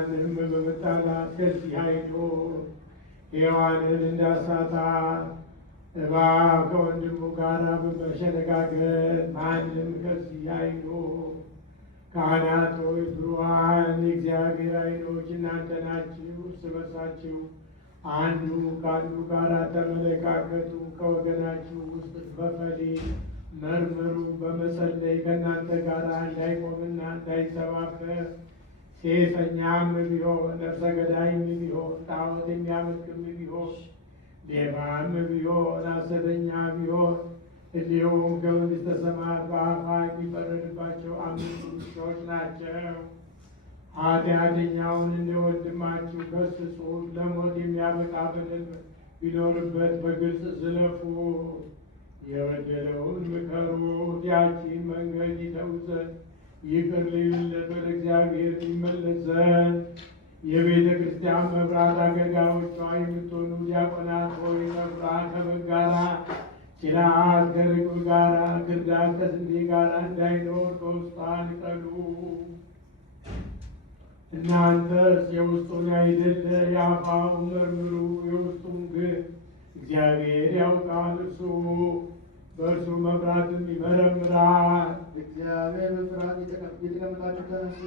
በመጣላት ከዚህ አይቶ ሔዋንን እንዳሳታት እባብ ከወንድሙ ጋር በመሸነጋገር ማንም ከዚህ አይቶ ካህናት ሆይ ብሩሃን የእግዚአብሔር ዓይኖች እናንተ ናችሁ። እርስ በርሳችሁ አንዱ ከአንዱ ጋር ተመለካከቱ። ከወገናችሁ ውስጥ በፈሊጥ መርምሩ። በመጸለይ ከእናንተ ጋር እንዳይቆምና እንዳይሰባበር ሴሰኛም ቢሆን ነፍሰ ገዳይም ቢሆን ጣዖት የሚያመልክም ቢሆን ሌባም ቢሆን ሐሰተኛ ቢሆን እንዲሁም ከመንግሥተ ሰማያት በአፋ የሚፈረድባቸው 5 ውሾች ናቸው። ኃጢአተኛውን እንደ ወንድማችሁ ገሥጹ። ለሞት የሚያበቃ በደል ቢኖርበት በግልጽ ዝለፉ። የበደለውን ምከሩት። ያቺን መንገድ ይተው ዘንድ ይቅር ሊልለት ወደ እግዚአብሔር ይመለስ ዘንድ የቤተ ክርስቲያን መብራት አገልጋዮቿ የምትሆኑ ዲያቆናት ሆይ መብራት ከበግ ጋራ ጭራት ከርግብ ጋራ ክርዳድ ከስንዴ ጋራ እንዳይኖር ከውስጧ ንቀሉ። እናንተስ የውስጡን አይደለ የአፋውን መርምሩ፣ የውስጡን ግን እግዚአብሔር ያውቃል። እርሱ በእርሱ መብራትም ይመረምራል። እግዚአብሔር በፍርሃት የተቀመጣችሁ ተነሱ።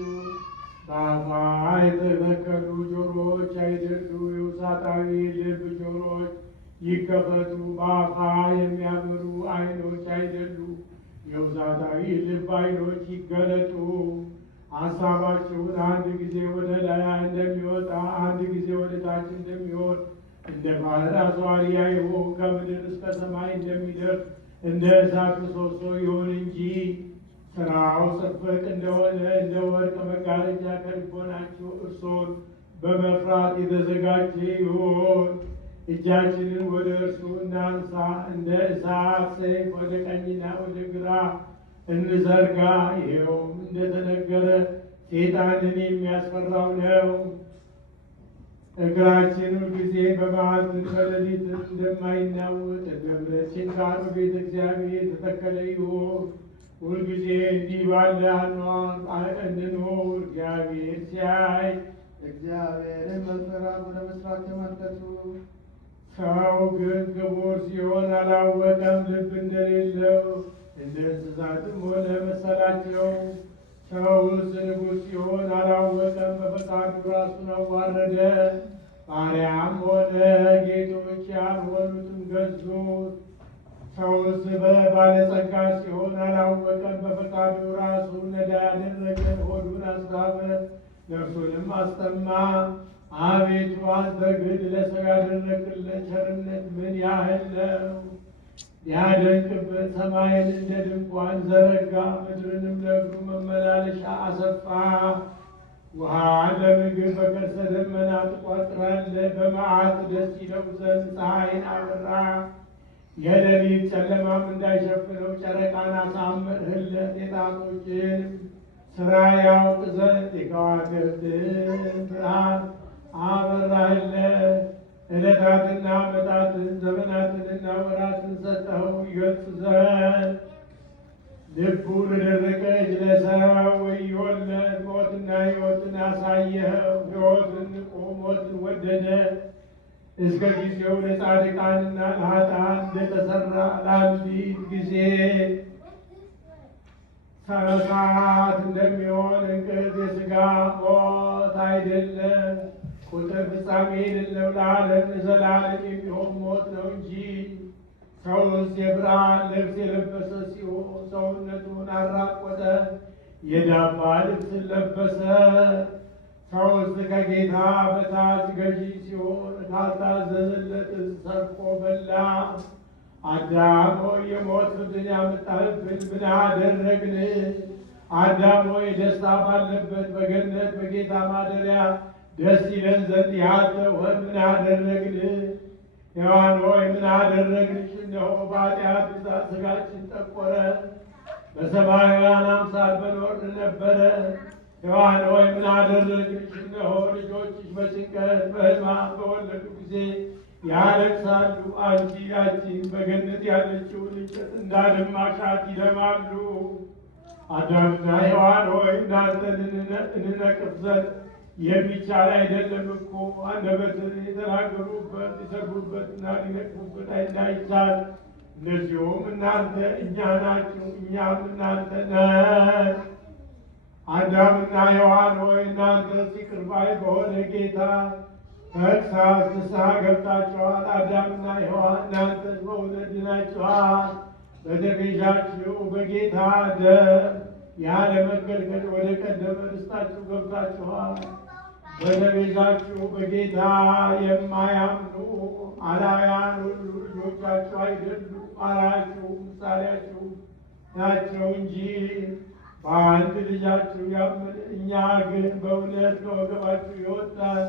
በአፋ የተተከሉ ጆሮዎች አይደሉ፣ የውሳጣዊ ልብ ጆሮዎች ይከፈቱ። በአፋ የሚያበሩ ዓይኖች አይደሉ፣ የውሳጣዊ ልብ ዓይኖች ይገለጡ። ሐሳባችሁን አንድ ጊዜ ወደ ላይ እንደሚወጣ አንድ ጊዜ ወደ ታች እንደሚወርድ እንደ ባህር አስዋሪያ ይሁን። ከምድር እስከ ሰማይ እንደሚደርስ እንደ እሳት ምሰሶ ይሁን እንጂ ሥራው ጽፍቅ እንደሆነ እንደ ወርቅ መጋረጃ ከልቦናችሁ እርሱን በመፍራት የተዘጋጀ ይሁን። እጃችንን ወደ እርሱ እናንሳ፣ እንደ እሳት ሰይፍ ወደ ቀኝና ወደ ግራ እንዘርጋ። ይኸውም እንደተነገረ ሰይጣንን የሚያስፈራው ነው። እግራችን ሁልጊዜ በመዓልትን በሌሊትን እንደማይናወጥ እንደ ብረት ችንካር በቤተ እግዚአብሔር የተተከለ ይሁን። ሁልጊዜ እንዲህ ባለ አኗኗር እንድንኖር እግዚአብሔር ሲያይ እግዚአብሔርን መፍራት ወደ መስራት ተመልከቱ። ሰው ግን ክቡር ሲሆን አላወቀም፣ ልብ እንደሌለው እንደ እንስሳትም ሆነ መሰላቸው። ሰውስ ንጉሥ ሲሆን አላወቀም፣ በፈቃዱ ራሱን አዋረደ። ባሪያም ሆነ ጌቶች ያልሆኑትም ገዙት። ሰውስ ባለጸጋ ሲሆን አላወቀም፣ በፈቃዱ ራሱን ነዳ ያደረገ፣ ሆዱን አስራበ፣ ነፍሱንም አስጠማ። አቤቱ አንተ ግን ለሰው ያደረግለት ቸርነት ምን ያህል ነው! ያደንቅበት ሰማይን እንደ ድንኳን ዘረጋ፣ ምድርንም ለእግሩ መመላለሻ አሰፋ። ውሃን ለምግብ በከርሰ ደመና ትቋጥራለህ። በመዓት ደስ ይለው ዘንድ ፀሐይን አበራ። የሌሊት ጨለማም እንዳይሸፍነው ጨረቃን አሳመርህለት። የጣቶችን ሥራ ያውቅ ዘንድ የከዋክብትን ብርሃን አበራህለት። ዕለታትና ዓመታትን ዘመናትንና ወራትን ሰጠኸው ይገልጽ ዘንድ። ልቡ ለደረቀች ለሰው ወዮለት። ሞትና ሕይወትን አሳየኸው። ሕይወትን ንቆ ሞትን ወደደ። እስከ ጊዜው ለጻድቃንና ለኃጥአን እንደተሠራ ለአንዲት ጊዜ ሰዓት እንደሚሆን እንቅልፍ የሥጋ ሞት አይደለም። ቁጥር ፍጻሜ የሌለው ለዓለም ለዘላለም የሚሆን ሞት ነው እንጂ። ሰውስ የብርሃን ልብስ የለበሰ ሲሆን ሰውነቱን አራቆተ፣ የዳባ ልብስን ለበሰ። ሰውስ ከጌታ በታች ገዢ ሲሆን ካልታዘዘለት ሰርቆ በላ። አዳም ሆይ የሞት ፍርድን ያመጣህብን ምን አደረግን? አዳም ሆይ ደስታ ባለበት በገነት በጌታ ማደሪያ ደስ ይለን ዘንድ ያለውን ምን አደረግን? ሔዋን ሆይ ምን አደረግንሽ? እነሆ በኃጢአት ብዛት ሥጋችን ጠቆረ፣ በሰማያውያን አምሳል በኖርን ነበረ። ሔዋን ሆይ ምን አደረግንሽ? እነሆ ልጆችሽ በጭንቀት በሕማም በወለዱ ጊዜ ያለቅሳሉ። አንቺ ያቺን በገነት ያለችውን እንጨት እንዳደማሻት ይደማሉ። አዳምና ሔዋን ሆይ እናንተን እንነቅፍ ዘንድ የሚቻል አይደለም እኮ አንደበትን የተናገሩበት ሊሰግሩበትና ሊነቅፉበት እንዳይቻል እነዚሁም እናንተ እኛ ናችሁ፣ እኛም እናንተ ነን። አዳምና ሔዋን ሆይ እናንተ ይቅር ባይ በሆነ ጌታ ተግሣጽ ንስሐ ገብታችኋል። አዳምና ሔዋን እናንተ በእውነት ድናችኋል። በተቤዣችሁ በጌታ ደም ያለ መከልከል ወደ ቀደመ ርስታችሁ ገብታችኋል። በተቤዣችሁ በጌታ የማያምኑ አላውያን ሁሉ ልጆቻችሁ አይደሉም፣ አርአያችሁ ምሳሌያችሁ ናቸው እንጂ በአንድ ልጃችሁ ያመነ። እኛ ግን በእውነት ከወገባችሁ የወጣን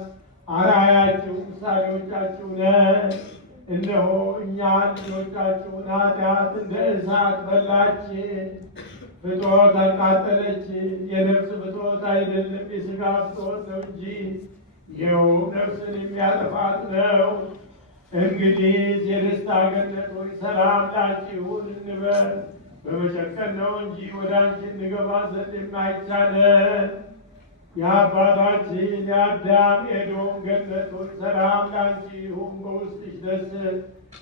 አርአያችሁ ምሳሌዎቻችሁ ነን። እነሆ እኛ ልጆቻችሁን ኃጢአት እንደ እሳት በላችን፣ ፍትወት አቃጠለችን። የነፍስ ፍትወት አይደለም የሥጋ ፍትወት ነው እንጂ ይኸውም ነፍስን የሚያጠፋት ነው። እንግዲህ የደስታ ገነት ሆይ ሰላም ላንቺሁን እንበል። በመጨከን ነው እንጂ ወደ አንቺ እንገባ ዘንድ የማይቻለን የአባታችን የአዳም ኤዶም ገነት ሆይ ሰላም ላንቺ ይሁን። በውስጥሽ ደስ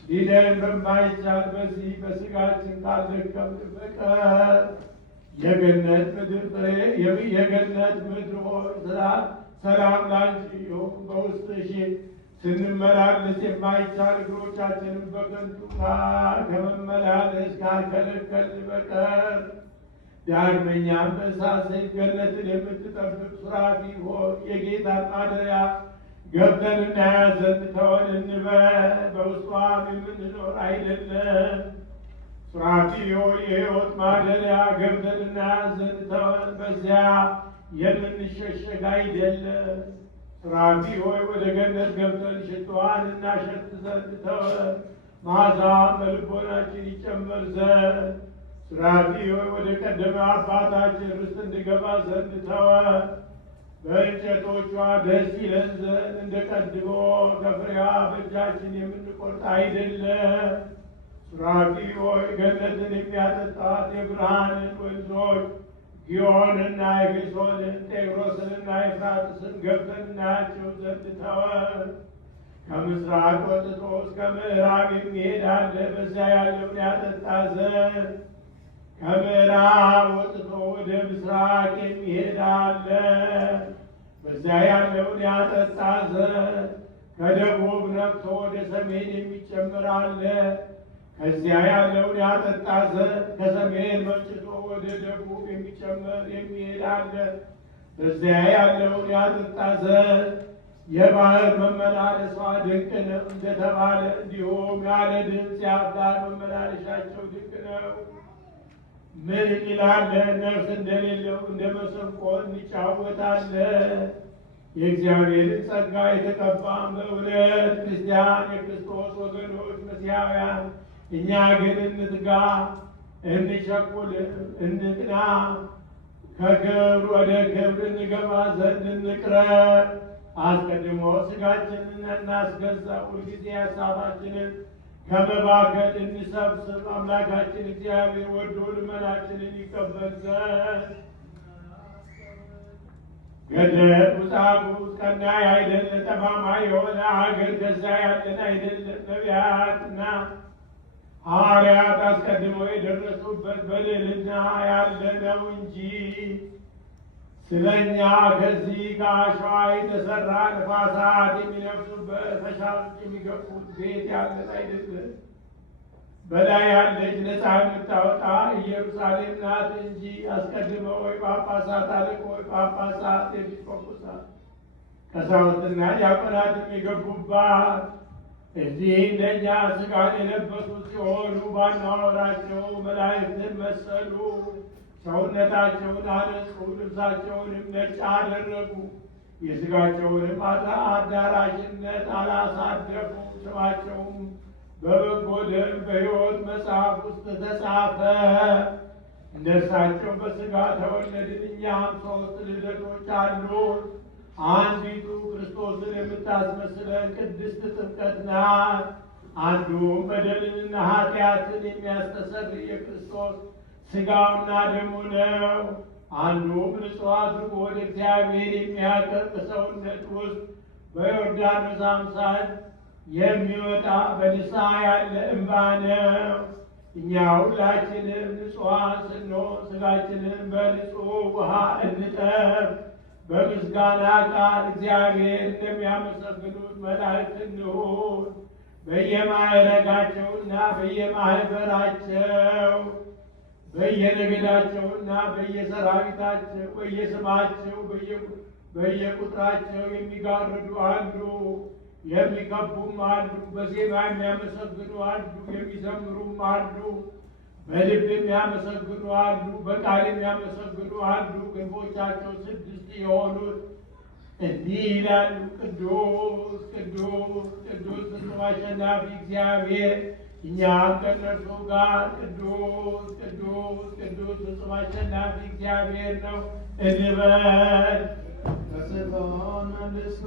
ሊለን በማይቻል በዚህ በሥጋችን ካልደከምን በቀር የገነት ምድር ፍሬ የገነት ምድር ሆይ ሰላም ላንቺ ይሁን። በውስጥሽ ስንመላለስ የማይቻል እግሮቻችንን በከንቱ ከመመላለስ ካልከለከልን በቀር ዳግመኛም በእሳት ሰይፍ ገነትን የምትጠብቅ ሱራፊ ሆይ የጌታን ማደሪያ ገብተን እናያት ዘንድ ተወን እንበል። በውስጧም የምንኖር አይደለም። ሱራፊ ሆይ የሕይወት ማደሪያ ገብተን እናያት ዘንድ ተወን፣ በዚያ የምንሸሸግ አይደለም። ሱራፊ ሆይ ወደ ገነት ገብተን ሽቶዋን እናሸት ዘንድ ተወን፣ መዓዛዋም በልቦናችን ይጨመር ዘንድ። ሱራፊ ሆይ ወደ ቀደመ አባታችን ርስት እንድገባ ዘንድ ተወን፣ በእንጨቶቿ ደስ ይለን ዘንድ እንደ ቀድሞ ከፍሬዋ በእጃችን የምንቆርጥ አይደለም። ሱራፊ ሆይ ገነትን የሚያጠጣት የብርሃንን ወንዞች ጊዮንና ኤፌሶንን ጤግሮስንና ኤፍራጥስን ገብተን እናያቸው ዘንድ ተወን። ከምስራቅ ወጥቶ እስከ ምዕራብ የሚሄድ አለ፣ በዚያ ያለውን ያጠጣ ዘንድ። ከምዕራብ ወጥቶ ወደ ምስራቅ የሚሄድ አለ፣ በዚያ ያለውን ያጠጣ ዘንድ። ከደቡብ ነቅቶ ወደ ሰሜን የሚጨምር አለ፣ ከዚያ ያለውን ያጠጣ ዘንድ። ከሰሜን መጭቶ ወደ ደቡብ የሚጨምር የሚሄድ አለ፣ በዚያ ያለውን ያጠጣ ዘንድ። የባህር መመላለሷ ድንቅ ነው እንደተባለ እንዲሁም ያለ ድምፅ የአፍላክ መመላለሻቸው ድንቅ ነው። ምን እንላለን? ነፍስ እንደሌለው እንደ መሰንቆ እንጫወታለን። የእግዚአብሔርን ጸጋ የተቀባን በእውነት ክርስቲያን የክርስቶስ ወገኖች መሲያውያን እኛ ግን እንትጋ፣ እንቸኩል፣ እንቅና፣ ከክብር ወደ ክብር እንገባ ዘንድ እንቅረብ። አስቀድሞ ሥጋችንን እናስገዛ፣ ሁልጊዜ ሀሳባችንን ከመባከል እንሰብስብ። አምላካችን እግዚአብሔር ወዶ ልመናችንን ይቀበል ዘንድ። ገደል ቁሳቁስ ቀናይ አይደለ፣ ጠማማ የሆነ አገር ከዚያ ያለን አይደለም። ነቢያትና ሐዋርያት አስቀድመው የደረሱበት በልዕልና ያለ ነው እንጂ ስለ እኛ ከዚህ ከአሸዋ የተሠራ ነፋሳት የሚነፍሱበት ፈሳሾች የሚገፉት ቤት ያለን አይደለም። በላይ ያለች ነፃ የምታወጣ ኢየሩሳሌም ናት እንጂ አስቀድመው ወይ ጳጳሳት አለቆች ጳጳሳት ኤጲስቆጶሳት ቀሳውስትና ዲያቆናትም የገቡባት እዚህ እንደኛ ሥጋን የለበሱት ሲሆኑ ባናወራቸው መላእክትን መሰሉ። ሰውነታቸውን አነጹ፣ ልብሳቸውንም ነጭ አደረጉ። የሥጋቸውንም አዳራሽነት አላሳደፉ። ስማቸውም በበጎ ደም በሕይወት መጽሐፍ ውስጥ ተጻፈ። እንደ እርሳቸው በሥጋ ተወለድን። እኛም 3 ልደቶች አሉን። አንዲቱ ክርስቶስን የምታስመስለን ቅድስት ጥምቀት ናት። አንዱም በደልንና ኃጢአትን የሚያስተሰርይ የክርስቶስ ሥጋውና ደሙ ነው። አንዱም ንጹሕ አድርጎ ወደ እግዚአብሔር የሚያቀርብ ሰውነት ውስጥ በዮርዳኖስ አምሳል የሚወጣ በንስሐ ያለ እንባ ነው። እኛ ሁላችንም ንጹሐን ስንሆን ሥጋችንን በንጹሕ ውሃ እንጠብ። በምስጋና ቃል እግዚአብሔር እንደሚያመሰግኑት መላእክት እንሁን። በየማዕረጋቸውና በየማኅበራቸው በየነገዳቸውና በየሰራዊታቸው በየስማቸው በየቁጥራቸው የሚጋርዱ አሉ፣ የሚከቡም አሉ፣ በዜማ የሚያመሰግኑ አሉ፣ የሚዘምሩም አሉ፣ በልብ የሚያመሰግኑ አሉ፣ በቃል የሚያመሰግኑ አሉ። ክንፎቻቸው 6 የሆኑት እንዲህ ይላሉ፣ ቅዱስ ቅዱስ ቅዱስ ፍጹም አሸናፊ እግዚአብሔር። እኛም ከእነርሱ ጋር ቅዱስ ቅዱስ ቅዱስ ፍጹም አሸናፊ እግዚአብሔር ነው እንበል። ከስቶን መልሱ